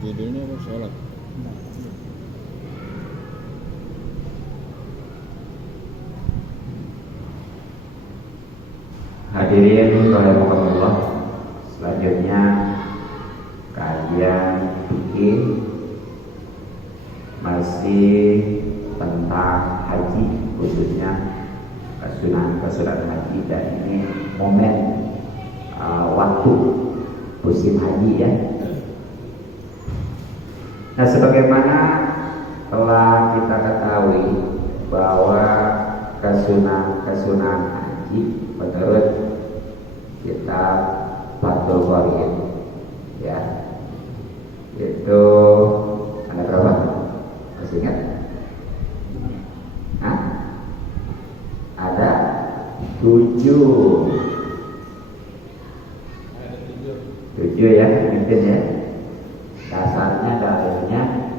Judulnya apa? Sholat. Hadirin rahimakumullah, selanjutnya kajian fikih masih tentang haji, khususnya kesunahan haji, dan ini momen waktu musim haji ya. Nah, sebagaimana telah kita ketahui bahwa kesunahan haji menurut kitab Fathul Qorib ya, itu ada berapa? Masih ingat? Hah? Ada 7 ya, mungkin ya. Dasarnya dalilnya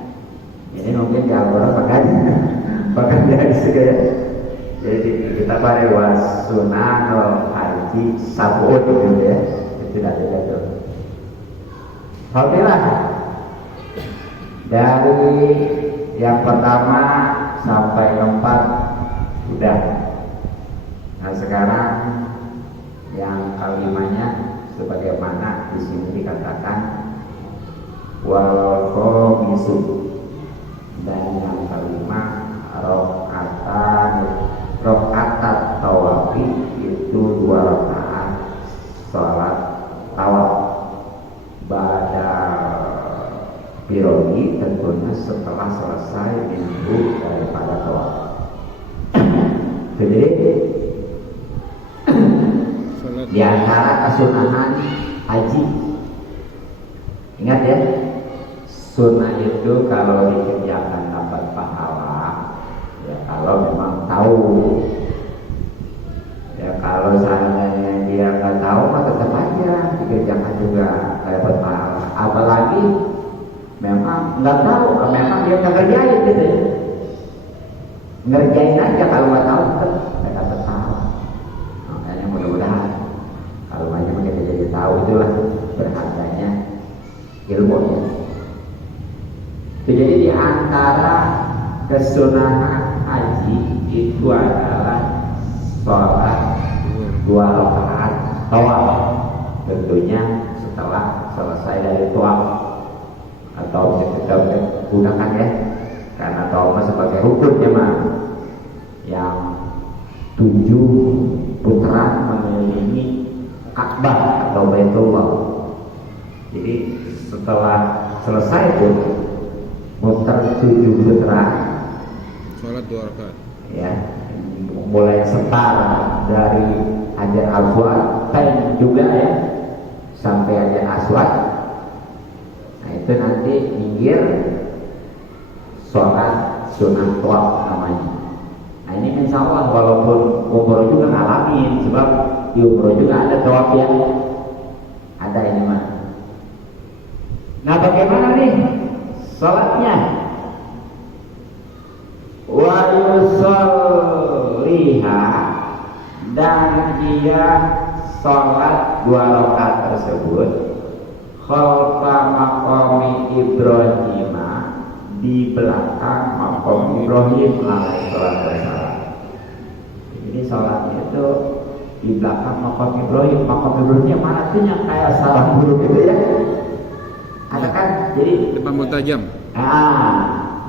ini mungkin di Al-Quran bahkan dari segala. Jadi kita pada wasunanul haji sabun gitu ya, itu dalilnya tuh. Alhamdulillah, dari yang pertama sampai keempat sudah. Nah, sekarang yang kelimanya sebagaimana di sini dikatakan wal khamisu, dan yang kelima rokaatat tawafi, itu 2 rakaat sholat tawaf ba'da firoghi, tentunya setelah selesai minggu daripada tawaf. Jadi di antara kesunahan haji, ingat ya, sunnah itu kalau dikerjakan dapat pahala ya, kalau memang tahu ya. Kalau seandainya dia nggak tahu mah tetap aja dikerjakan juga dapat pahala. Apalagi memang nggak tahu, memang dia nggak kerjain gitu ya, ngerjain aja, kalau nggak tahu tetap nggak dapat pahala. Makanya mudah-mudahan kalau aja kita jadi tahu, itulah berharganya ilmu ya. Jadi di antara kesunahan haji itu adalah sholat 2 rakaat tawaf, tentunya setelah selesai dari tawaf, atau kita gunakan ya, karena tawaf sebagai rukunnya mah yang 7 putaran mengelilingi Ka'bah atau Baitullah. Jadi setelah selesai itu muter 7 putaran, sholat 2 rakaat ya, mulai setar dari Hajar Aswad juga ya sampai Hajar Aswad. Nah, itu nanti minggir sholat sunnah tawaf namanya. Nah, ini insya Allah walaupun umroh juga ngalamin, sebab di umroh juga ada tawaf ya, ada ini mah. Nah, bagaimana nih sholatnya? Wa yusolliha, dan dia sholat 2 rakaat tersebut khalfa maqami Ibrahim, di belakang maqam Ibrahim alaihi salatu wassalam. Jadi sholatnya itu di belakang maqam Ibrahim. Maqam Ibrahimnya mana tuh, yang kayak sarang burung gitu ya, ada kan? Jadi depan multajam.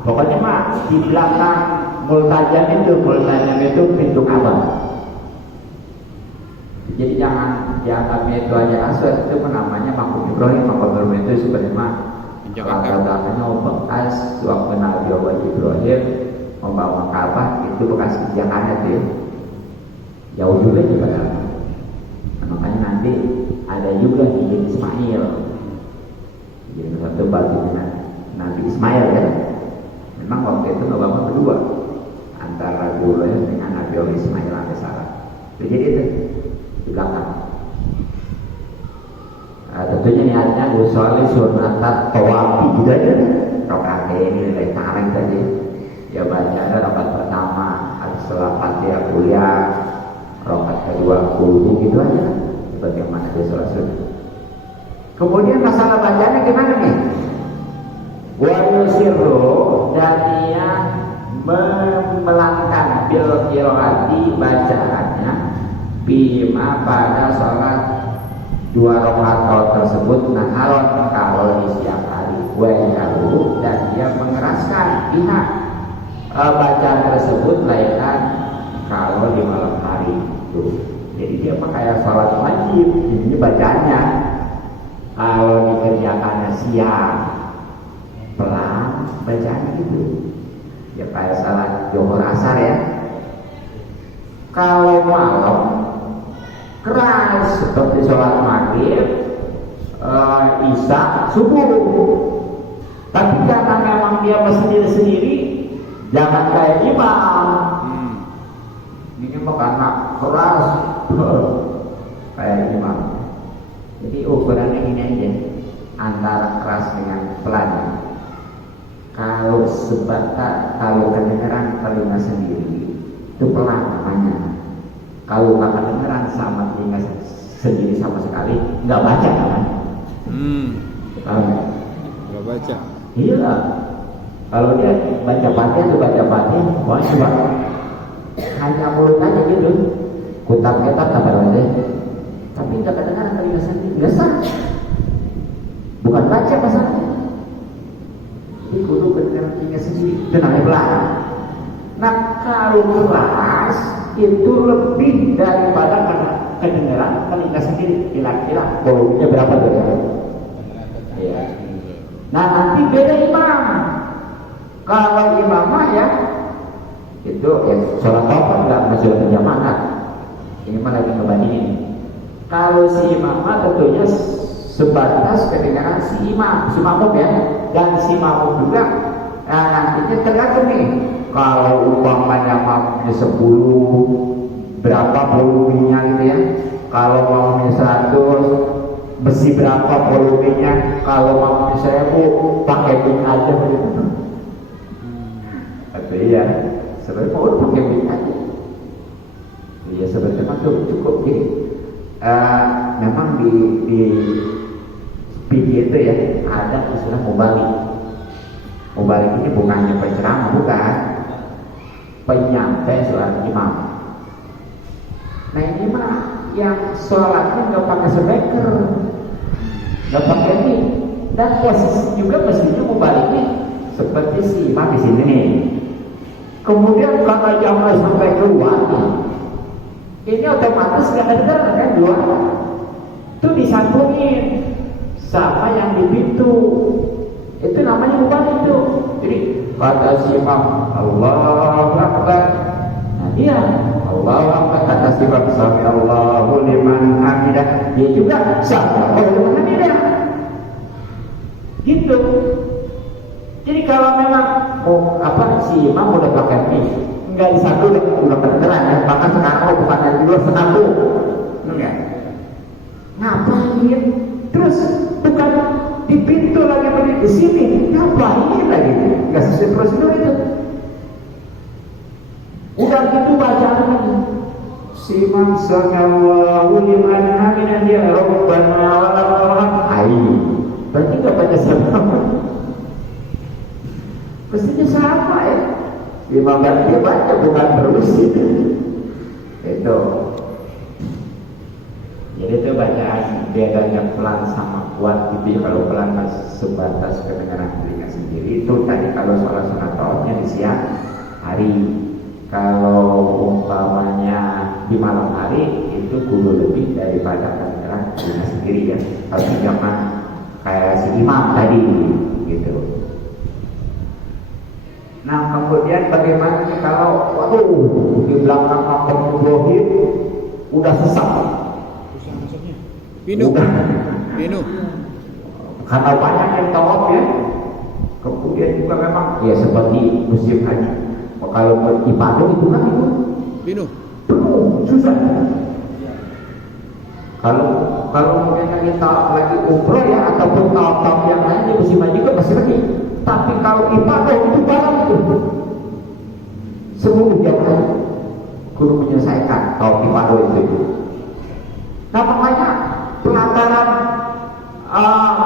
Pokoknya mah di belakang multajam itu pintu Ka'bah. Jadi jangan dianggapnya itu aja Aswad, itu namanya maqam Ibrahim. Maqam Ibrahim itu sebenarnya latar belakangnya bekas waktu Nabi Ibrahim membangun Ka'bah, itu bekas pijakannya tuh ya. Jauh juga kan. Nah, makanya nanti ada juga di Ismail. Jadi satu bagian Nabi Ismail ya. Memang waktu itu ngebangun kedua antara Ibrahim dengan Nabi Ismail alaihissalam. Jadi itu di belakang. Tentunya niatnya usolli sunnatat tawafi gitu aja. Rakaat ini nilai tarik tadi. Ya baca ada rakaat pertama setelah Fatihah kuliah, rakaat kedua kudu gitu aja. Bagaimana dia sholat sunnah. Kemudian masalah bacanya gimana nih? bil qiraati bacaannya bima pada sholat 2 rakaat tersebut naharon kalau di siang hari wajahu dan dia mengeraskan pihak bacaan tersebut lainkan kalau di malam hari itu. Jadi dia kayak sholat wajib ini bacaannya. Kalau dikerjakannya siang pelan bacaannya gitu ya kayak salat Johor asar ya. Kalau malam keras seperti sholat maghrib, isya, subuh. Tapi karena memang dia sendiri-sendiri, jangan kayak imam. Ini mah karena keras kayak imam. Jadi ukurannya ini aja, antara keras dengan pelan. Kalau sebatas kalau kedengeran telinga sendiri itu pelan namanya. Kalau nggak kedengeran sama telinga sendiri sama sekali nggak baca kan? Nggak baca. Iya. Kalau dia baca Fatihah itu baca Fatihah, wah coba hanya mulut aja gitu, kutak-kutak kabar aja. Tapi nggak kedengaran telinga sendiri, biasa. Bukan baca masalahnya. Ini kudu kedengaran telinga sendiri, itu namanya pelan. Nah kalau keras itu lebih daripada kedengaran telinga sendiri. Kira-kira volumenya berapa tuh? Ya. Nah nanti beda imam. Kalau imamah ya itu ya sholat apa enggak masuk berjamaah. Ini mah lagi ngebandingin. Kalau si imamah tentunya sebatas kedengaran si makmum ya, dan si makmum juga. Nah nantinya tergantung nih. Kalau umpamanya makmumnya 10 berapa volumenya gitu ya. Kalau makmumnya 100 besi berapa volumenya. Kalau makmumnya 1000 pakai mic aja gitu. Atau iya sebenarnya mau pakai mic aja. Iya sebenarnya cukup jadi memang di speech itu ya ada istilah mubalik. Mubalik ini bukannya penceramah, bukan, penyampai suara imam. Nah ini mah yang sholatnya nggak pakai speaker, nggak pakai mic, dan posisi juga mestinya mubaliknya seperti si imam di sini nih. Kemudian kalau jamaah sampai keluar, ini otomatis nggak ada kan dua, itu disambungin sama yang di pintu. Itu namanya mubalik itu. Jadi kata si imam Allahu Akbar, nah dia Allahu Akbar, kata si imam sami Allahu liman hamidah, dia juga sami Allahu liman hamidah. Gitu. Jadi kalau memang si imam udah pakai mic, nggak disatu udah kedengeran ya, bahkan sekarang bukannya dulu senatu, enggak. Ngapain? Terus bukan di pintu lagi berdiri di sini, ngapain lagi? Nggak sesuai prosedur itu. Udah gitu bacaan lagi. Si imam sallallahu liman hamidah ya rabbana wa lakal hamd. Berarti nggak baca sama. Mestinya sama ya. Imam dia baca bukan berusin. Itu. Jadi itu bacaan bedanya pelan sama kuat gitu ya. Kalau pelan masih sebatas kedengaran telinga sendiri. Itu tadi kalau sholat sunat tarawihnya di siang hari. Kalau umpamanya di malam hari itu kudu lebih daripada kedengaran telinga sendiri ya. Kalau zaman kayak si imam tadi gitu. Nah kemudian bagaimana kalau di belakang makam Ibrahim udah sesak, Pinu. karena banyak yang tawaf ya. Kemudian juga memang ya seperti musim haji. Kalau ibadah itu kan itu Pinu. penuh susah. Kalau mungkin kita lagi umroh ya ataupun tawaf yang lain di musim haji juga masih lagi. Tapi kalau ibadah itu barang itu seluruh jamaah guru menyelesaikan tawaf ibadah itu. Nah makanya pelataran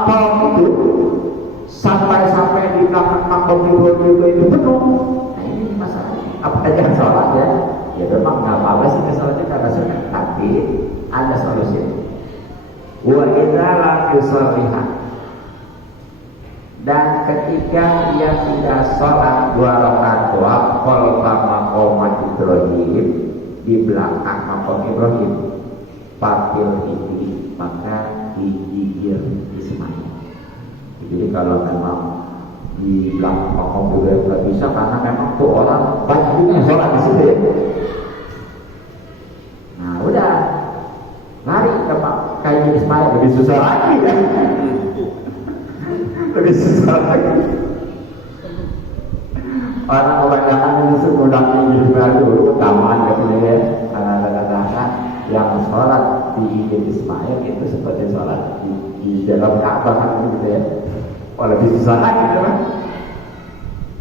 tawaf itu sampai di belakang makam Ibrahim itu penuh. Nah ini masalahnya. apa aja sholat ya? Ya memang nggak apa-apa sih sholatnya karena sunnah, tapi ada solusi. Wa idza lam yusalliha, dan ketika ia tidak sholat 2 rakaat khalfa maqam Ibrahim, di belakang maqam Ibrahim, patil ini maka digigir Ismail. Jadi kalau memang di belakang maqam Ibrahim nggak bisa karena memang tuh orang banyak juga yang sholat di situ ya. Nah udah lari ke kayak Ismail, lebih susah lagi kan? Lebih susah lagi. Orang kebanyakan itu udah Ismail dulu taman gitu ya, karena kata-kata yang sholat di Ismail itu seperti sholat di dalam Ka'bah kan gitu ya. Oh lebih susah lagi gitu kan?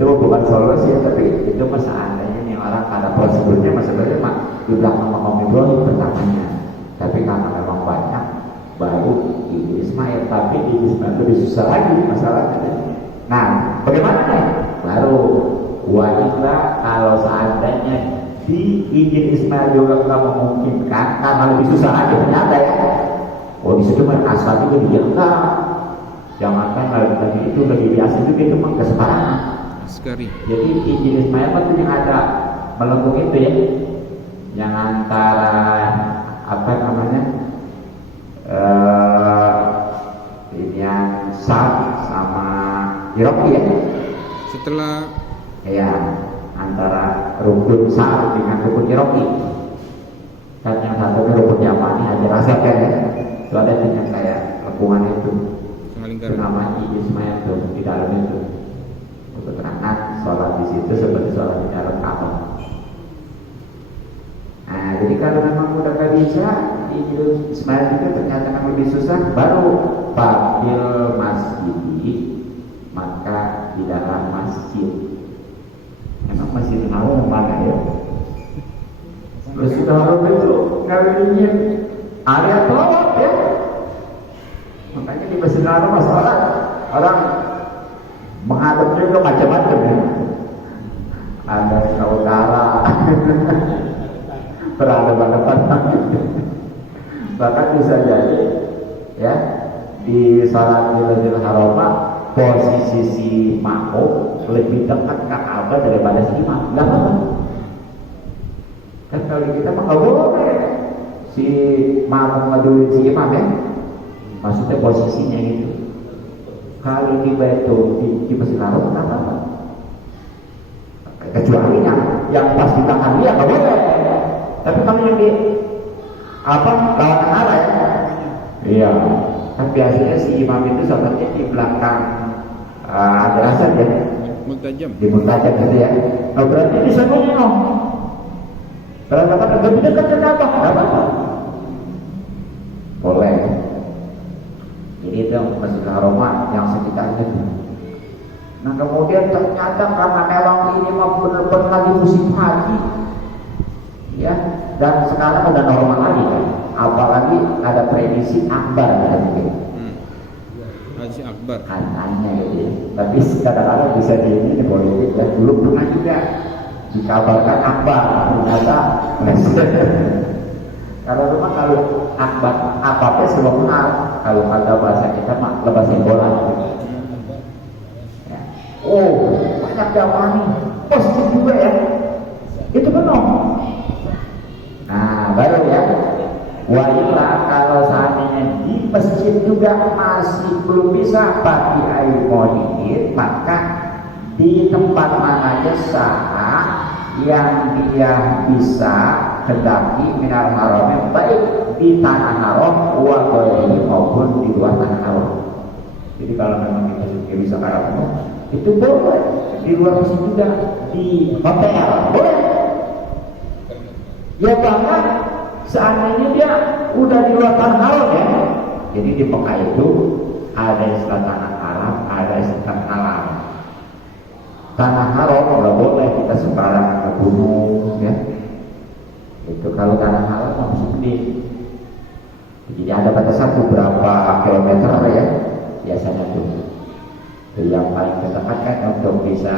Itu bukan solusi ya, tapi itu seandainya nih orang ada prosedurnya sebenarnya mah di belakang makam Ibrahim pertamanya. Tapi karena memang banyak baru di Ismail, tapi di Ismail lebih susah lagi masalahnya. Nah, bagaimana nih? Baru wajiblah kalau seandainya di izin Ismail juga nggak memungkinkan karena lebih susah lagi ternyata ya. Oh di situ mah asal juga dia enggak. Jangankan lagi itu lebih biasa juga itu mah kesebarangan. Sekali. Jadi izin Ismail itu yang ada melengkung itu ya, yang antara apa namanya ini yang Sam sama Iroki ya. Setelah Ya antara rukun Sam dengan rukun Iroki. Kan yang satunya rukun Yamani aja rasakan ya. Itu ada yang kayak lengkungan itu. Itu namanya Ismail tuh di dalam itu. Keterangan sholat di situ seperti sholat di dalam Ka'bah. Nah, jadi kalau memang udah gak bisa di Ismail itu ternyata kan lebih susah, baru fadil masjid, maka di dalam masjid. Emang masjid Nawawi mana ya? Masjid Nawawi itu ngalihin area tawaf ya. Makanya di Masjid Nawawi sholat orang menghadap juga macam-macam ya. Ada ke utara, berhadapan-hadapan. Bahkan bisa jadi ya di salat Masjidil Haram posisi si makmum lebih dekat ke Ka'bah daripada si imam. Enggak apa-apa. Kan kalau kita mah nggak boleh si makmum ngeduin si imam ya. Maksudnya posisinya gitu. Kalau tiba itu di Masjid Haram nggak apa-apa. Kecuali yang pas di tangan dia nggak boleh. Tapi kalau yang di apa lawan arah ya, iya. Kan biasanya si imam itu sepertinya di belakang madrasah ya, di muntajam gitu ya. Nah berarti di sana no. Kalau katakan lebih dekat ke Ka'bah, nggak apa-apa. Boleh. Jadi itu Masjid Haram yang sekitarnya. Nah kemudian ternyata karena memang ini mah benar-benar lagi musim haji, ya, dan sekarang udah normal lagi kan, apalagi ada prediksi akbar gitu. Haji akbar. Katanya gitu ya. Tapi kadang-kadang bisa di ini politik ya. Dulu pernah juga dikabarkan akbar, ternyata kalau rumah kalau akbar apa-apa semua benar. Kalau kata bahasa kita mah lepas bola. Ya. Oh banyak jamaah nih, positif juga ya. Itu benar. Nah baru ya. Wajiblah kalau seandainya di masjid juga masih belum bisa pakai air modin, maka di tempat mananya sah yang dia bisa hendaki minal haram, baik di tanah haram maupun di luar tanah haram. Jadi kalau memang kita bisa kayak itu boleh di luar masjid juga, di hotel boleh. Ya bahkan seandainya dia udah di luar tanah haram ya. Jadi di Mekah itu ada istilah tanah haram, ada istilah halal. Tanah haram nggak boleh kita sembarangan ke gunung ya. Itu kalau tanah halal masih gede. Jadi ada batasan beberapa kilometer ya biasanya tuh. Jadi yang paling terdekat kan untuk bisa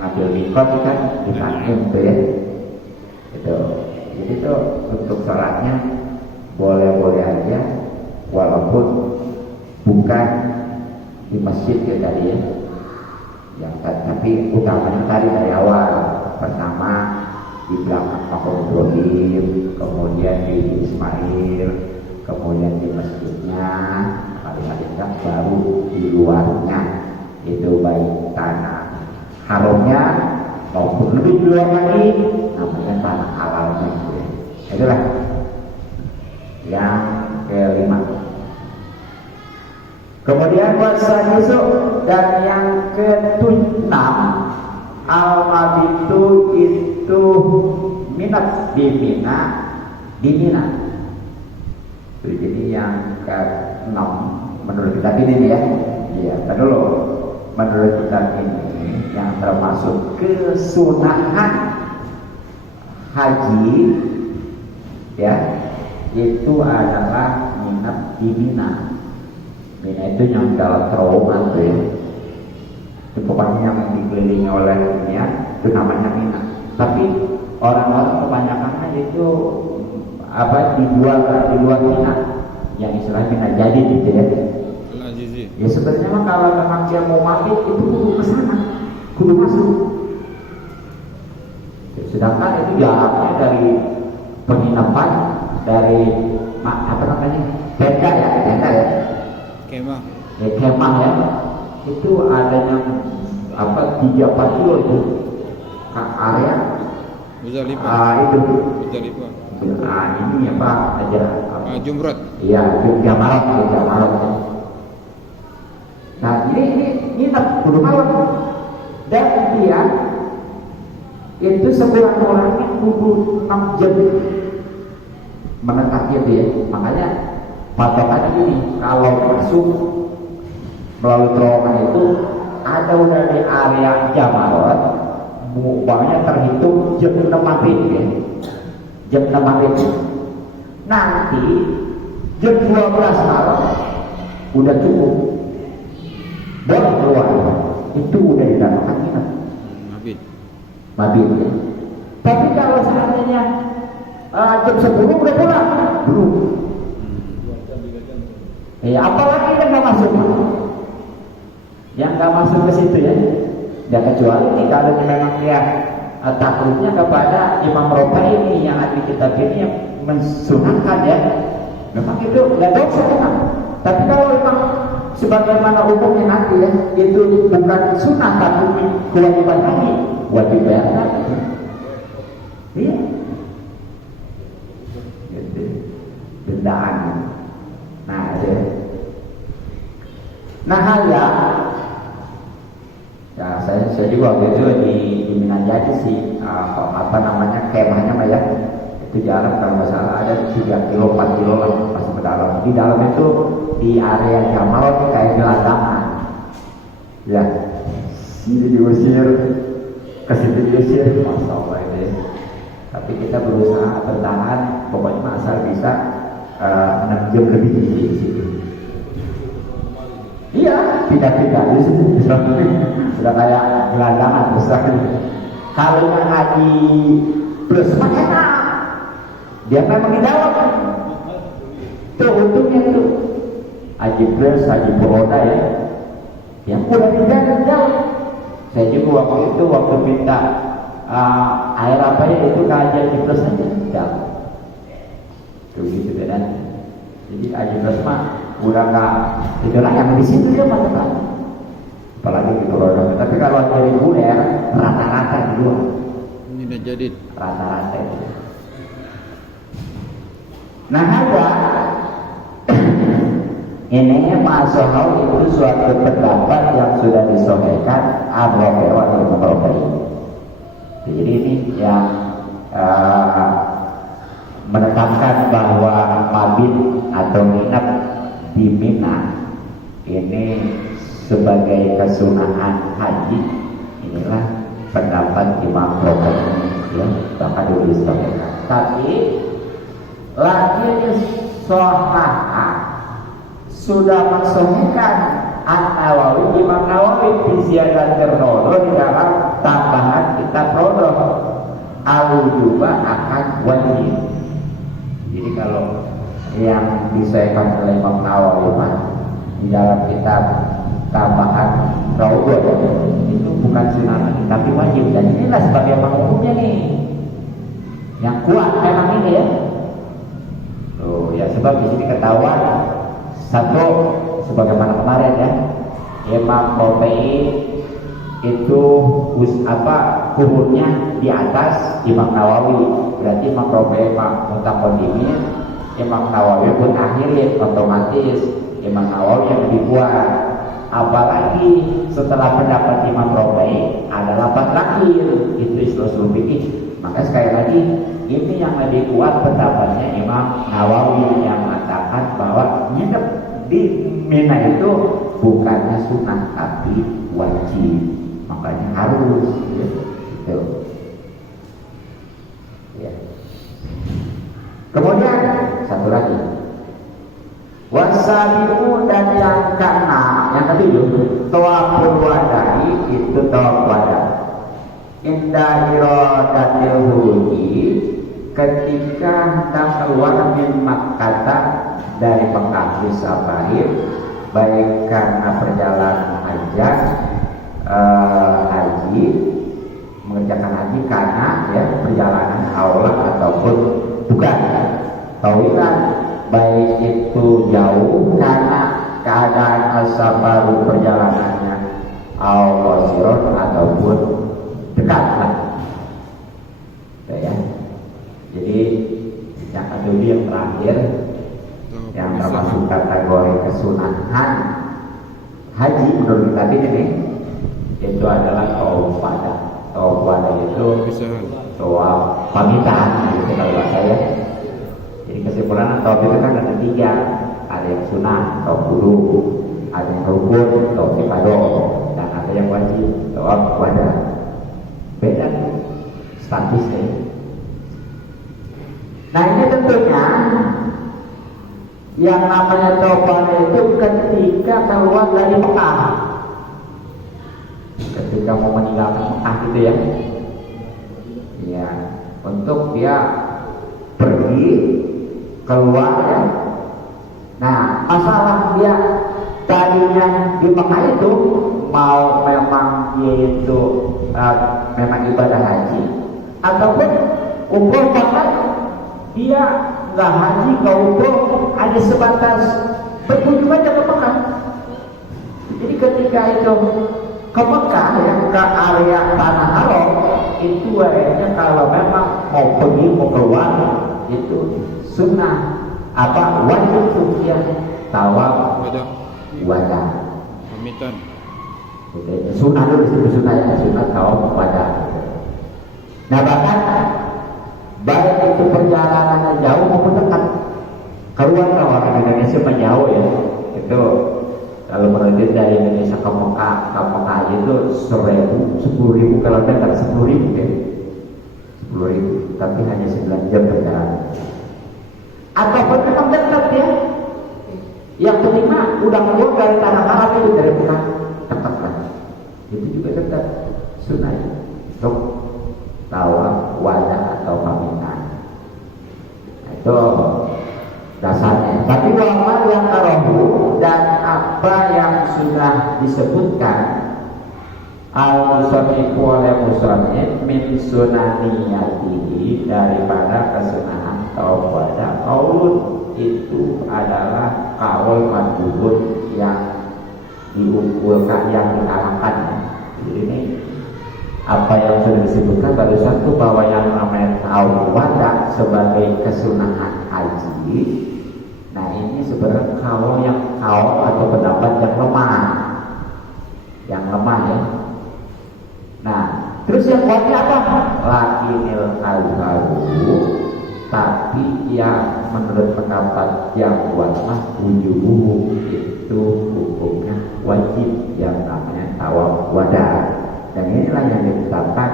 ngambil mikot kan di kampung tuh ya. Itu. Jadi tuh untuk sholatnya boleh-boleh aja walaupun bukan di masjid ya tadi ya. Yang tapi utamanya tadi dari awal pertama di belakang makam Ibrahim, kemudian di Ismail, kemudian di masjidnya, paling baru di luarnya itu baik tanah haramnya maupun lebih luar lagi namanya tanah halalnya gitu ya. Itulah yang kelima. Kemudian puasa Yusuf dan yang ke-6 al-mabitu itu minat di Mina. Jadi yang ke-6 menurut kita ini ya. Iya, dulu menurut kita ini yang termasuk kesunahan haji ya, itu adalah minat di Mina. Mina itu yang dalam trauma tuh ya. Itu pokoknya yang dikelilingi oleh dunia itu namanya Mina. Tapi orang-orang kebanyakannya itu dijual di luar Mina, yang istilahnya Mina jadi gitu ya. Ya sebenarnya mah kalau memang dia mau mati itu kudu ke sana, kudu masuk. Sedangkan itu jaraknya dari penginapan dari tenda ya. Kemah. Ya kemah ya. Itu adanya 3-4 kilo itu ke area. Muzdalifah. Itu. Muzdalifah. Ini apa aja? Jumrat. Iya, Jamarat. Nah ini nginep kudu malam dan dia itu sekurang-kurangnya kudu 6 jam menetap itu ya. Makanya patokannya gini, kalau masuk melalui terowongan itu ada udah di area Jamarat, umpamanya terhitung jam 6 maghrib ya. Jam 6 maghrib. Nanti jam 12 malam udah cukup. Boleh keluar. Itu udah dinamakan minat. Mabit ya. Tapi kalau seandainya jam 10 udah pulang, belum. Apalagi yang nggak masuk, yang nggak masuk ke situ ya. Ya kecuali nih kalau memang dia takluknya kepada Imam Rokai ini yang ahli kitab ini yang mensunahkan ya. Memang itu nggak dosa kan. Tapi kalau memang sebagaimana umumnya nanti ya, itu bukan sunnah tapi kewajiban lagi, wajib bayar lagi. Iya. Gitu. Dendaan. Nah, ya. Nah, ya saya juga waktu itu di Mina Jadi sih, kemahnya mah ya. Itu jarak kalau nggak salah ada 3 kilo 4 kilo lah masuk ke dalam. Di dalam itu di area Jamarat kayak gelandangan. Ya, sini diusir, ke situ diusir, masya Allah ini. Tapi kita berusaha bertahan, pokoknya asal bisa 6 jam lebih di situ. Iya, tidak di situ sudah kayak gelandangan besar. Kalau yang haji plus mah enak. Dia memang di dalam. Tuh untungnya tuh. Haji plus, haji beroda ya. Yang udah di dalam. Saya juga waktu minta air apa ya itu ke haji plus aja. Dalam. Tuh gitu kan. Jadi haji plus mah udah nggak. Itulah yang di situ dia mah tetap. Apalagi di beroda. Tapi kalau haji reguler rata-rata di luar. Ini jadi Rata-rata. Nah ini masalah itu suatu pendapat yang sudah disohhikan Ar-Rafi'i wa Al-Rafi'i. Jadi ini yang menetapkan bahwa mabit atau minat di Mina ini sebagai kesunahan haji. Inilah pendapat Imam Rafi'i ya, bahkan disohhikan. Tapi lagi Sohah sudah mensohhikan An-Nawawi, Imam Nawawi di ziyadah ternodo di dalam tambahan kitab rodo al-wujuba akan wajib. Jadi kalau yang disahkan oleh Imam Nawawi di dalam kitab tambahan rodo itu bukan sunat tapi wajib, dan inilah sebagai hukumnya nih yang kuat memang ini ya. Tuh ya, sebab di sini ketahuan satu sebagaimana kemarin ya, Imam Syafi'i itu kuburnya di atas Imam Nawawi, berarti Imam Syafi'i mutaqaddimin, Imam Nawawi pun akhirin, otomatis Imam Nawawi yang lebih kuat. Apalagi setelah pendapat Imam Syafi'i adalah terakhir, itu usul fikih. Maka sekali lagi ini yang lebih kuat pendapatnya Imam Nawawi yang mengatakan bahwa nginep di Mina itu bukannya sunnah tapi wajib, makanya harus gitu. Ya. Kemudian satu lagi, wasabiu, dan yang keenam, yang ketujuh, tawaful wada'i, itu tawaf wada. Indah iradatil huji, ketika hendak keluar min Makkah, dari Mekah safarin, baik karena perjalanan haji, mengerjakan haji karena ya perjalanan awal ataupun bukan tawilan, baik itu jauh karena keadaan safaru perjalanannya al-qasirun ataupun dekat lah ya. Jadi yang kedua yang terakhir yang termasuk kategori kesunahan haji menurut kita ini itu adalah tawaf wada. Tawaf wada itu tawaf pamitan gitu kalau bahasa saya. Jadi kesimpulan tawaf itu kan ada tiga, ada yang sunah, tawaf kudu, ada yang rukun, tawaf ifadah, dan ada yang wajib, tawaf wada. Beda statusnya. Nah ini tentunya yang namanya tawaf itu ketika keluar dari Mekah, ketika mau meninggalkan Mekah gitu ya. Ya, untuk dia pergi keluar ya. Nah, masalah dia tadinya di Mekah itu mau memang dia itu memang ibadah haji ataupun umroh, bahkan dia nggak haji nggak umroh, ada sebatas berkunjung aja ke Mekah. Jadi ketika itu ke Mekah ya, ke area tanah haram itu akhirnya kalau memang mau pergi mau keluar itu sunnah wajib dia tawaf wada pamitan. Sunnah dulu disebut sunnah ya, sunnah tawaf wada. Nah bahkan baik itu perjalanan jauh maupun dekat, keluar orang Indonesia jauh ya, itu kalau menurut dari Indonesia ke Mekah itu 10.000 kalau dekat 10.000 ya, 10.000, tapi hanya 9 jam perjalanan. Ataupun memang dekat ya, yang kelima udah keluar dari tanah haram itu dari Mekah dekat lah, itu juga dekat sunnah untuk tawaf wada atau pamitan. Nah, itu dasarnya. Tapi wama yang karahu, dan apa yang sudah disebutkan al-musannifu oleh musannif min sunaniyatihi, daripada kesunahan tawaf wada, qaulun, itu adalah qaul madhubun yang diunggulkan, yang dikalahkan. Jadi ini apa yang sudah disebutkan barusan itu, bahwa yang namanya tawaf wada sebagai kesunahan haji. Nah ini sebenarnya kaul atau pendapat yang lemah ya. Nah terus yang kuatnya apa? Lakinil al-haru, tapi yang menurut pendapat yang kuat wujubuhu, itu hukumnya wajib yang namanya tawaf wada. Dan inilah yang ditetapkan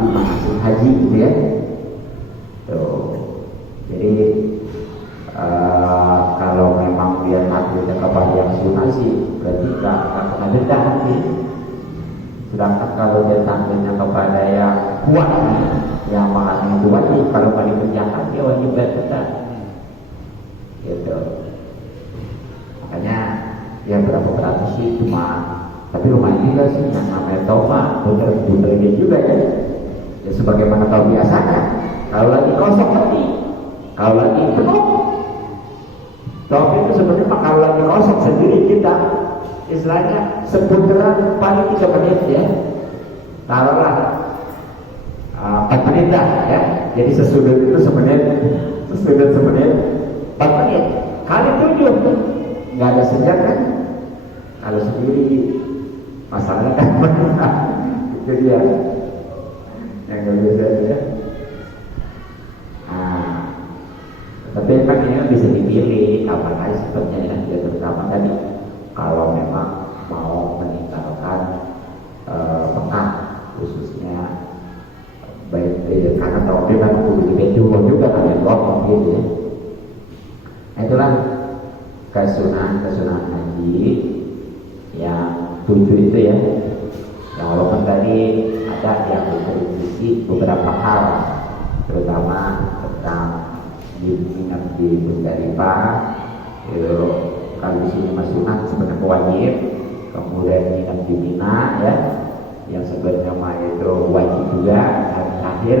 di manasik haji gitu ya. Tuh. Jadi kalau memang dia takutnya kepada yang sunnah sih berarti nggak kena dendam nanti. Sedangkan kalau dia tampilnya kepada yang kuat, yang mengalami itu wajib. Kalau paling berjahat dia wajib bayar dendam. Gitu. Makanya ya berapa sih cuma, tapi lumayan juga sih yang namanya taubat, bener-bener dia juga ya. Ya sebagaimana kau biasanya, kalau lagi kosong hati, kalau lagi penuh. Taubat itu sebenarnya kalau lagi kosong sendiri kita, istilahnya seputaran paling 3 menit ya. Taruhlah 4 menit dah ya. Jadi sesudah itu semenit, 4 menit. Kali 7 nggak ada sejak kan? Kalau sendiri masalahnya kan itu dia yang nggak bisa ya. Tapi kan ini bisa dipilih kapan aja sebenarnya ya, terutama tadi kalau memang mau meninggalkan pekan khususnya baik karena taubat kan kudu dulu juga kan yang ngomong gitu ya. Itulah kesunahan haji yang 7 itu ya. Yang walaupun tadi ada yang mengkritisi beberapa hal, terutama tentang menginap di Muzdalifah. Kalau di sini sunat sebenarnya wajib, kemudian menginap di Mina ya, yang sebenarnya itu wajib juga. Dan terakhir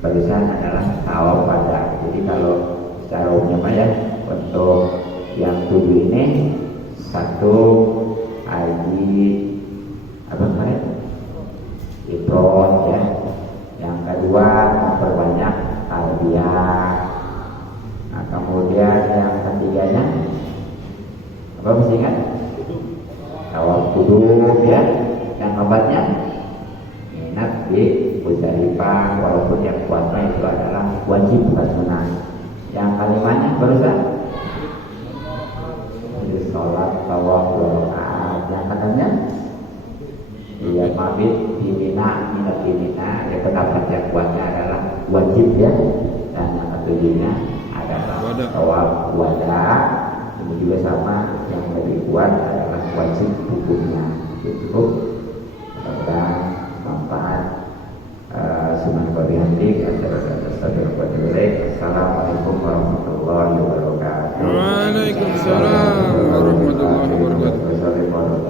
barusan adalah tawaf pada. Jadi kalau secara umumnya ya, untuk yang 7 ini, 1 haji apa namanya? Ifrad ya. Yang kedua memperbanyak talbiyah. Nah, kemudian yang ketiganya apa mesti ingat? Tawaf qudum ya. Yang keempatnya minat di Muzdalifah, walaupun yang kuatnya itu adalah wajib bukan sunah. Yang kelimanya barusan jadi sholat tawaf 2 rakaat. Yang katanya iya mabit di Mina, minat di Mina. Ya pendapat yang kuatnya adalah wajib ya. Dan yang ketujuhnya adalah tawaf wada. Ini juga sama, yang lebih kuat adalah wajib hukumnya. Cukup mudah-mudahan manfaat. Sunan Kodihantik. Assalamualaikum warahmatullahi wabarakatuh. Waalaikumsalam warahmatullahi wabarakatuh. Bismillahirrahmanirrahim.